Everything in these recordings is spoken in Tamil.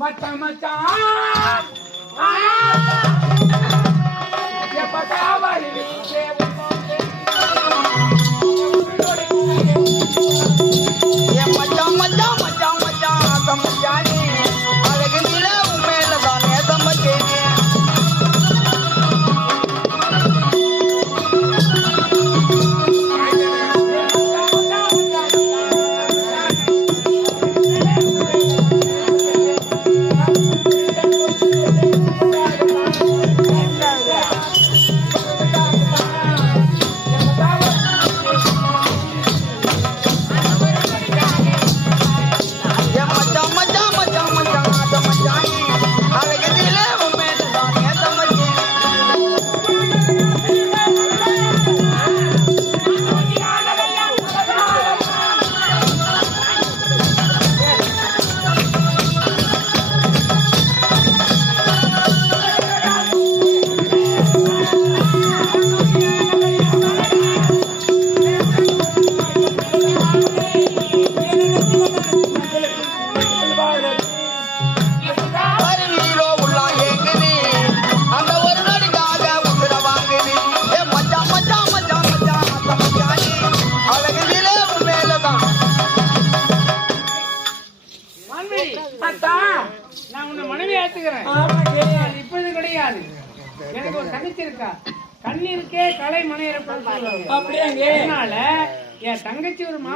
மச்சான் மச்சான்.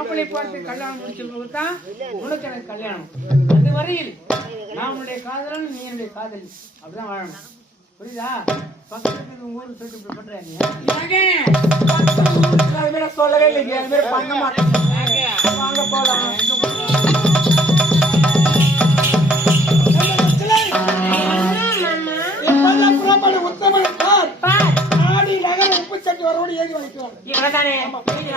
மாப்பிள்ளை பார்த்து கல்யாணம் முடிச்சு தான் உனக்கு எனக்கு கல்யாணம். அது வரையில் நான் உன்னுடைய காதலன் நீ என்னுடைய காதலி. அப்படிதான் வாழணும். புரியுதா? பக்கத்துக்கு உங்க ஊருக்கு சொல்லிட்டு இப்படி பண்றாங்க சொல்லவே இல்லைங்க. அது மாதிரி பண்ண மாட்டேன். வாங்க போலாம். எங்க போலாம்? இப்பெல்லாம் புறப்பட உத்தமன் பார். ஆடி நகர சட்டி வரவோடு ஏறி வைக்கிறாங்க. இவ்வளவுதானே நீங்க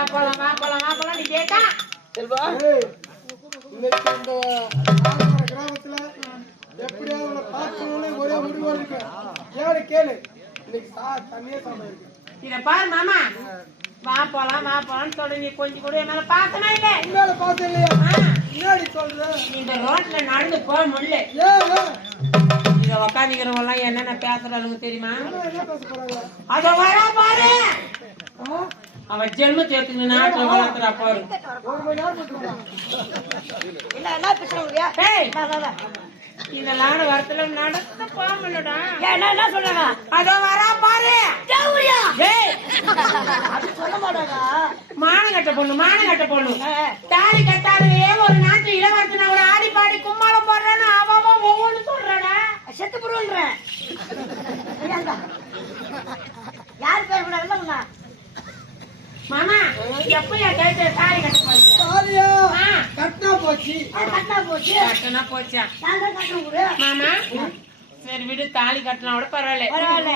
பார்த்தாலும் வா போலாம் நீ கேட்டா செல்வா இன்னைக்கு இந்த கிராமத்துல எப்படியாவது பார்க்கணும்னு ஒரே இருக்கு. கேளு இன்னைக்கு தண்ணியே இருக்கு. இத பாரு மாமா வா போலாம் வா போலாம்னு தொடங்கி கொஞ்சம் கூட என்னால பார்க்கணும் இல்ல உன்னால பார்த்த இல்லையா? ஆ, முன்னாடி சொல்ற. இந்த ரோட்ல நடந்து போக முடியல ஏன், உக்காந்துக்கிறவங்க எல்லாம் என்னென்ன பேசுறாங்க தெரியுமா அத வர பாரு ஆ? அவ ஜென்ம சேர்த்து நாட்டுல வளர்த்துறா ஒரு. ஏய், இந்த நாடு வரத்துல முடியலடா என்ன என்ன சொல்றாங்க? அத வரா பாரு. மானங்கட்ட பொண்ணு மானங்கட்ட பொண்ணு. தாலி கட்டாதே ஒரு நாட்டு இளவரசன் அவர் ஆடி பாடி கும்மாளம் போடுறான்னு அவன் அவன் ஒவ்வொன்னு சொல்றாடா. செத்து புடுன்றேன் யார் பேர் கூட இல்லை மாமா எப்ப என் கைத்த தாலி கட்ட போறீங்க? சாரியா? ஆ. கட்டினா போச்சு. கட்டினா போச்சு. கட்டனா போச்சா? நான் தான் கட்டணும் கொடு. மாமா. சரி விடு தாலி கட்டினா கூட பரவாயில்ல. பரவாயில்ல.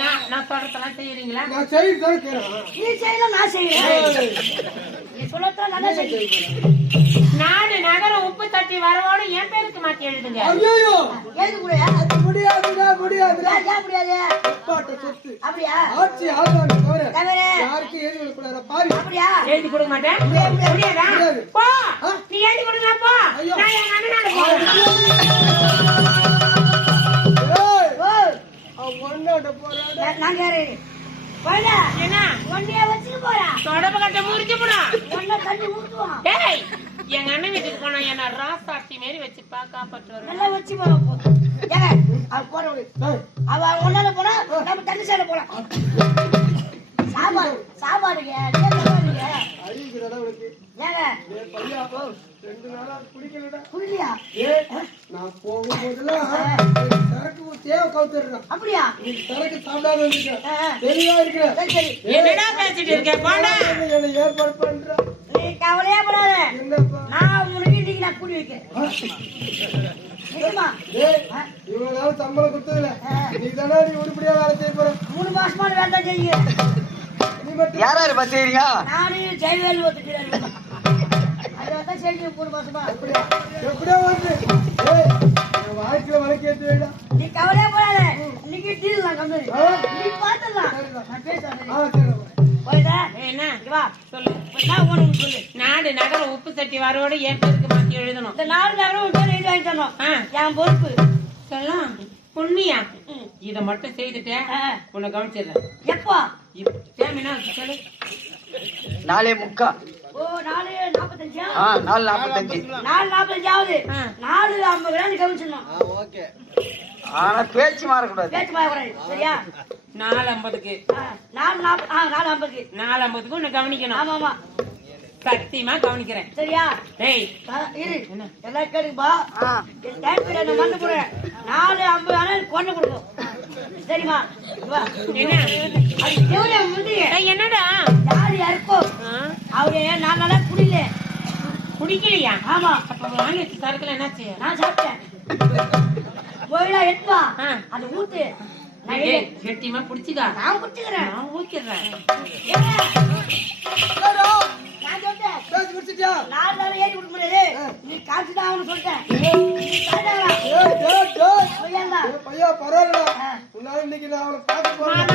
நான் நான் சொல்றதெல்லாம் செய்யறீங்களா நான் கேட்கிறேன் நீ செய்யலாம் நான் செய்யறேன். நீ சொல்லத்தான் நல்லா செய்ய நாடு நகரம் உப்பு தட்டி வரவோட என் பேருக்கு மாத்தி எழுதுங்க. ஐயோ கூட அது முடியாதுடா முடியாதுடா. ஏன் முடியாது? அப்பாட்ட சொத்து. அப்படியா? ஆட்சி ஆள்வாங்க தவிர தவிர யாருக்கும் எழுதி வைக்கூடாது பாவி அப்படியா? எழுதி கொடுக்க மாட்டேன். முடியாதா. முடியாது. போ. ஆ? நீ எழுதி கொடுங்க போ. ஐயோ. நான் எங்க அண்ணனால போறேன் ஏய், ஓ. அவன் ஒன்னாட்ட போறாடா நான் கேறேன் போயிடா. என்ன? உன்னைய வச்சுக்க போறா. தொடப்பு கட்ட. டேய் எங்க அண்ணன் வீட்டுக்கு போனா என்ன ராசாட்சி மாரி வச்சுப்பா காப்பாற்றுவாரு நல்லா வச்சு அவ ஒன்னால போனா நம்ம தண்ணி சாப்பிட போலாம். சாப்பாடு சாப்பாடுங்க அப்படியா? நீ சரக்கு சாப்பிடாம இருக்க ஆ, ஆ. தெளிவா இருக்கிற சரி சரி. என்னடா பேசிட்டு இருக்க? போடா. என்னை ஏற்பாடு பண்ற. நீ கவலையே படாத. என்னப்பா நான் உனக்கு இன்னைக்கு நான் கூடி வைக்கிறேன். இவ்வளவு நாள் சம்பளம் கொடுத்ததில்ல நீ தானே நீ உருப்படியா வேலை செய்ய போற? மூணு மாசமா வேண்டாம் செய்யுங்க நீ மட்டும் யார் யாரு பஸ் செய்றீங்க நானே ஜெயவேல் ஒத்துக்கிறேன் அது வந்து செய்யுங்க மூணு மாசமா. எப்படியா எப்படியா வந்து ஏய் என் வாழ்க்கையில விளக்கு ஏத்து வேடா நீ கவலையே படாத. இன்னைக்கு டீல் நான் கம்பெனி நீ பாத்துடலாம் நான் பேசுறேன். என்ன? வா. சொல்லு. நான் உனக்கு சொல்லு. நாடு நகர உப்பு சட்டி வாரோட என் பேருக்கு மாத்தி எழுதணும். இந்த நாலு நகரம் பேர் எழுதி வாங்கி தரணும். ஆ. என் பொறுப்பு. சொல்லலாம். ம். இத மட்டும் செய்துட்டேன். உன்னை கவனிச்சிடுறேன். எப்போ? இப்ப தேமினா சொல்லு. நாலே முக்கா. ஓ நாலு நாற்பத்தஞ்சா ஆ நாலு நாற்பத்தஞ்சு நாலு நாற்பத்தஞ்சாவது. நாலு ஐம்பது கிராம் கவனிச்சிடணும் ஆனா பேச்சு மாறக்கூடாது. பேச்சு மாறக்கூடாது. சரியா? நாலு ஐம்பதுக்கு. நாலு நாற்பது ஆ நாலு ஐம்பதுக்கு. நாலு ஐம்பதுக்கு உன்னை கவனிக்கணும். ஆமா ஆமா. சத்தியமா கவனிக்கிறேன். சரியா? டேய். இரு. எல்லாம் டைம் பீரியட் நாலு ஐம்பது ஆனால் கொண்டு கொடுக்கும். சரிம்மா. வா. என்ன? அது தேவையா முந்திரி டேய், என்னடா? யாரு யாருக்கோ ஆ? அவரு நான் நல்லா குடியில குடிக்கலையா? ஆமா. அப்ப வாங்கி வச்ச சரக்குல என்னாச்சு? நான் சாப்பிட்டேன். போயிடா எடுப்பா ஆ. அது ஊத்து. கெட்டியமா புடிச்சுக்கா. நான் குடிச்சுக்கிறேன் நான் முடியாது நீ காசு தான் அவனு சொல்லிட்டேன். உன்னால இன்னைக்கு நான் அவனை பார்க்க போறேன்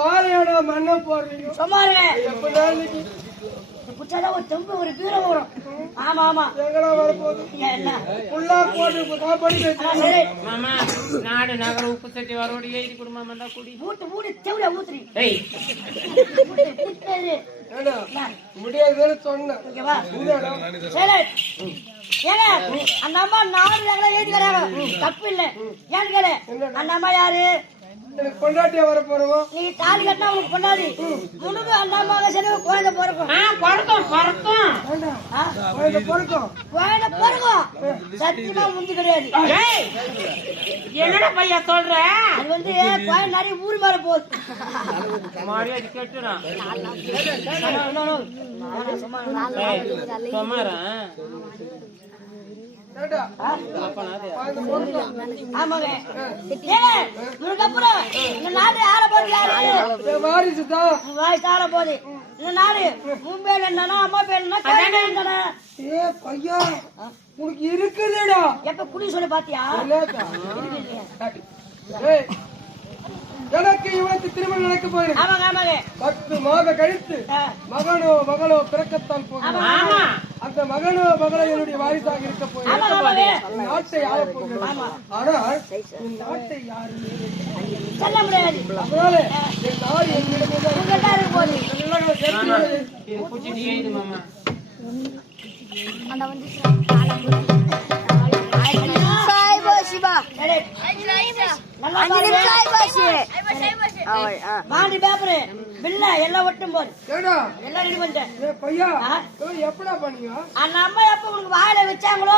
வாழையோட மண்ணை போடுறீங்க? சும்மா குச்சாதான் ஒரு தெம்பு ஒரு வரும். ஆமா எங்கடா போட்டு மாமா நாடு நகர உப்பு சட்டி வாரோட எழுதி குடும்பம் குடி. ஊத்து ஊடி தெவில ஊத்துறி. என்ன? முடியாதுன்னு சொன்னேன். ஏங்க, அந்த அம்மா நாலு எழுதிக்கிறாங்க தப்பு இல்ல. ஏன்னு கேளு. அந்த அம்மா யாரு? எனக்கு கொண்டாட்டியா வர போறோம் நீ தாலி கட்டினா உனக்கு பொண்ணாதி முழுக்க அந்த அம்மாவுக்கு சரி குழந்தை பிறக்கும். ஆ பிறக்கும் பிறக்கும்? குழந்தை பிறக்கும். குழந்தை பிறக்கும். சத்தியமா முந்தி கிடையாது. டேய் என்னடா பையா சொல்ற? அது வந்து குழந்தை நிறைய ஊர் மேல போகுது. மரியாதை கெட்டுறான் சுமாரா ஆமாங்க. உனக்கு அப்புறம் இந்த நாடு ஆள யாரு என் வாரிசு ஆள இந்த நாடு பேர் என்னன்னா அம்மா பேர் என்ன தாய் பேர் என்னன்னா ஏ பையா உனக்கு இருக்குதுடா. எப்ப குடி சொல்லி பாத்தியா? எனக்கு இவனுக்கு திருமணம் நடக்க போயிருக்கு ஆமாங்க ஆமாங்க. பத்து மாத கழித்து ஆ. மகனோ மகளோ பிறக்கத்தான் போகிறது ஆமா. அந்த மகனோ மகளோ என்னுடைய வாரிசாக இருக்க ஆமாங்க நாட்டை ஆள போகிறது ஆனால் இந்த நாட்டை யாரு சொல்ல முடியாது. அதனால என் நாடு என்னிடமே. பாண்டி பேப்பரு. பில்ல எல்லாம் ஒட்டும் போது எல்லாம் ரெடி பண்ணிட்டேன் பையா. எப்படா பண்ணீங்க? அந்த அம்மா எப்ப உனக்கு வாயில வச்சாங்களோ?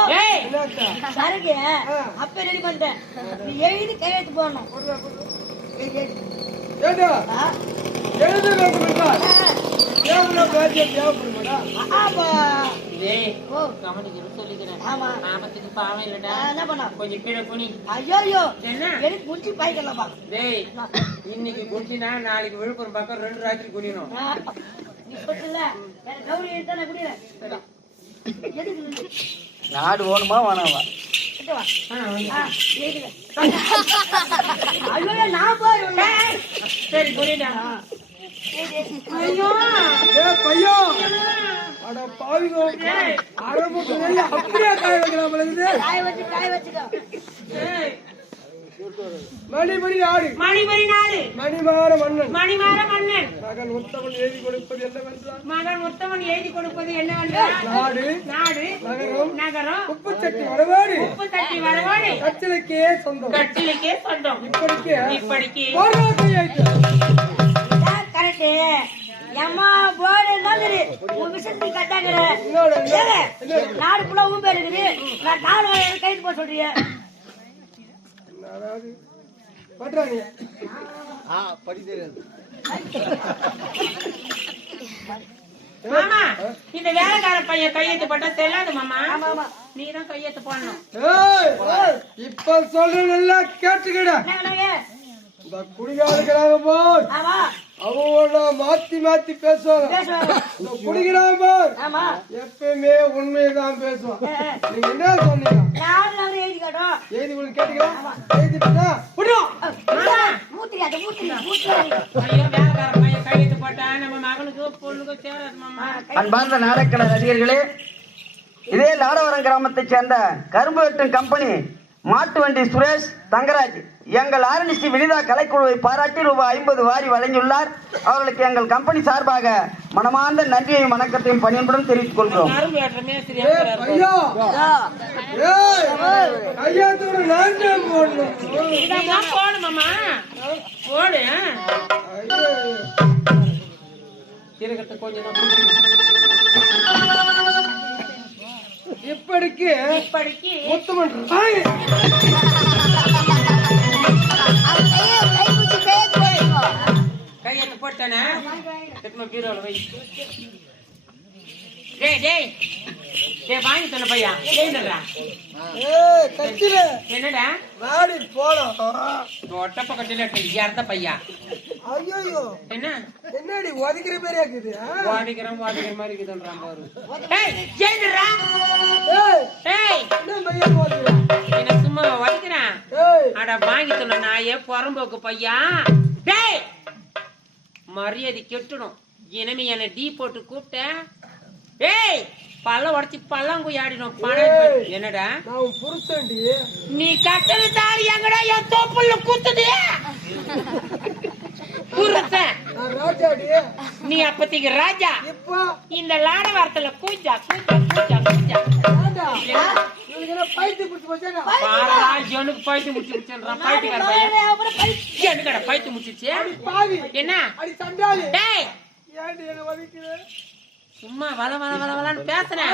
சரக்கு அப்ப ரெடி பண்ணிட்டேன் நீ எழுதி கையெழுத்து போடணும்? எழுத கொஞ்சம் கீழே குனி ஐயோ ஐயோ. என்ன? எனக்கு முடிச்சு பாய்க்கலாமா? டேய். இன்னைக்கு குடிச்சினா நாளைக்கு விழுப்புரம் பக்கம் ரெண்டு ராத்திரி குடிக்கணும்? நாடு ஓணுமா வேணாமா? கிட்ட வா. ஆ, ஏறுங்க. ஐயோ நான் போய் சரி நெல் அப்படியே காய வைக்கலாம் காய வச்சுக்கோ. மணிபடி ஆடு மணிபரி நாடு. மணிமாற மன்னன். மணிமாற மன்னன். மகன் உத்தமன் எழுதி கொடுப்பது என்னவென்றால்? மகன் உத்தமன் எழுதி கொடுப்பது என்னவென்றால்? நாடு. நாடு. நகரம். நகரம். உப்பு சட்டி வரவாடு. உப்பு தட்டி வரவோடு. கச்சிலைக்கே சொந்தம். கட்சிலுக்கே சொந்தம். இப்படிக்கு. இப்படிக்கு. கரெக்ட். எம்மா போர்டு என்ன சரி உன் விஷயத்துக்கு நாடு ஃபுல்லா ஊன் பேர் இருக்குது நான் கைது போட சொல்றீங்க அதாவது பண்றாங்க மாமா இந்த வேலைக்கார பையன் கையெழுத்து போட்டா செல்லாது மாமா. ஆமா ஆமா. நீ தான் கையெழுத்து போடணும். ஏய், இப்ப சொல்ற நல்லா கேட்டுக்கிட? இந்த குடிகாரக்கிறாங்க போர் ஆமா. அவங்க மாத்தி மாத்தி பேசுவாங்க. இந்த குடிக்கிறாங்க போர் ஆமா. எப்பயுமே உண்மையைதான் பேசுவான். நீங்க என்ன சொன்னீங்க? எழுதி கொண்டு கேட்டீங்களா மாமா அன்பார்ந்த நாடகக்கலை ரசிகர்களே இதே லாடவரம் கிராமத்தைச் சேர்ந்த கரும்பு வெட்டும் கம்பெனி மாட்டு வண்டி சுரேஷ் தங்கராஜ். எங்கள் ஆரணிஸ்ரீ வினிதா கலைக்குழுவை பாராட்டி ரூபாய் ஐம்பது வாரி வழங்கியுள்ளார். அவர்களுக்கு எங்கள் கம்பெனி சார்பாக மனமார்ந்த நன்றியையும் வணக்கத்தையும் பணியுடன் தெரிவித்துக் கொள்கிறோம். கரும்பு ஏற்ற கையெழுத்து போட்டானே. எத்தனை பீரோல வை? டேய் டேய். டேய் வாங்கி சொன்ன பையா. ஏண்டா ஏய் என்னடா? நாடி போலாம் பையா? ஐயோ என்ன? என்னடி ஒதுக்கிற பேரே இருக்குது ஆ? வாடிக்கிறோம் வாடிக்கிற மாதிரி இருக்குதுன்றான் பாரு. ஏய் ஏண்டா ஏய் ஏய். என்ன பையன் போதும் என்ன சும்மா வலிக்கிறான் ஏய். அட வாங்கி சொன்ன நாயே புறம்போக்கு பையா. டேய். மரியாதை கெட்டுடும் இனிமே என்ன டீ போட்டு கூப்பிட்டேன் ஏய் பல்ல உடச்சி பல்லாங்குழி ஆடிடும் பணம். என்னடா? நான் புருஷன்டி. நீ கட்டண தாலி எங்கடா என் தோப்புல குத்துது? புருஷன். நீ அப்பத்திக்கு ராஜா. இப்போ? இந்த லாட வாரத்துல கூஜா கூஜா கூஜா கூஜா எனக்கு பைத்து முடிச்சு முடிச்சுன்றான் பைத்துக்கார பையன். எனக்கடா பைத்து முடிச்சிச்சு என்ன? டேய். சும்மா வள வள வள வளன்னு பேசுறேன்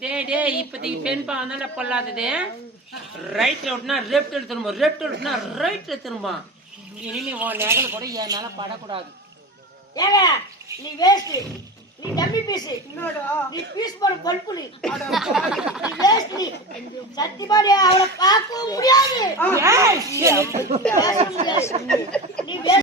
டேய் டேய் இப்போதைக்கு பெண் பாவம் தானே பொல்லாதது. ரைட்ல விட்டுனா லெஃப்ட்ல திரும்ப லெஃப்ட்ல விட்டுனா ரைட்ல திரும்ப இனிமே உன் நகல் கூட என் மேல படக்கூடாது. ஏங்க நீ வேஸ்ட் நீ டம்மி பீஸ் என்னடா நீ பீஸ் போட பல்பு நீ நீ வேஸ்ட் நீ சத்தியமா நீ அவளை பார்க்கவும்